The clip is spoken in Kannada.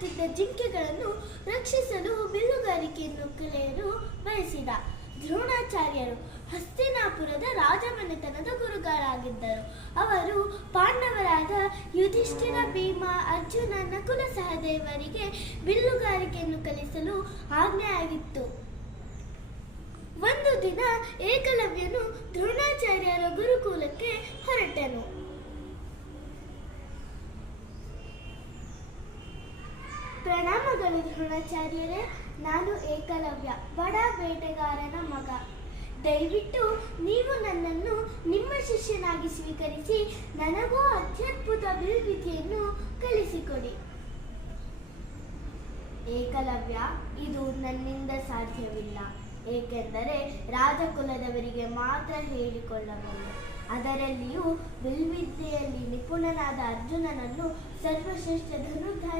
ಹಾರಾಡುತ್ತಿದ್ದ ಜಿಂಕೆಗಳನ್ನು ರಕ್ಷಿಸಲು ಬಿಲ್ಲುಗಾರಿಕೆಯನ್ನು ಕಲಿಯಲು ಬಯಸಿದ ದ್ರೋಣಾಚಾರ್ಯರು ಹಸ್ತಿನಾಪುರದ ರಾಜಮನೆತನದ ಗುರುಗಳಾಗಿದ್ದರು. ಅವರು ಪಾಂಡವರಾದ ಯುಧಿಷ್ಠಿರ, ಭೀಮ, ಅರ್ಜುನ, ನಕುಲ ಸಹದೇವರಿಗೆ ಬಿಲ್ಲುಗಾರಿಕೆಯನ್ನು ಕಲಿಸಲು ಆಜ್ಞೆ ಆಗಿತ್ತು ಒಂದು ದಿನ ಏಕಲವ್ಯನು ದ್ರೋಣಾಚಾರ್ಯರ ಗುರುಕುಲಕ್ಕೆ ಪ್ರಣಾಮಗಳು ದ್ರೋಣಾಚಾರ್ಯರೇ, ನಾನು ಏಕಲವ್ಯ, ಬಡ ಬೇಟೆಗಾರನ ಮಗ. ದಯವಿಟ್ಟು ನೀವು ನನ್ನನ್ನು ನಿಮ್ಮ ಶಿಷ್ಯನಾಗಿ ಸ್ವೀಕರಿಸಿ ನನಗೂ ಅತ್ಯದ್ಭುತ ಅಭಿವೃದ್ಧಿಯನ್ನು ಕಲಿಸಿಕೊಡಿ. ಏಕಲವ್ಯ, ಇದು ನನ್ನಿಂದ ಸಾಧ್ಯವಿಲ್ಲ. ಏಕೆಂದರೆ ರಾಜಕುಲದವರಿಗೆ ಮಾತ್ರ ಹೇಳಿಕೊಳ್ಳಬಲ್ಲೆ ಅದರಲ್ಲಿಯೂ ವಿಲ್ವಿದ್ಯೆಯಲ್ಲಿ ನಿಪುಣನಾದ ಅರ್ಜುನನನ್ನು ಸರ್ವಶ್ರೇಷ್ಠ ಧನುರ್ಧಾರಿ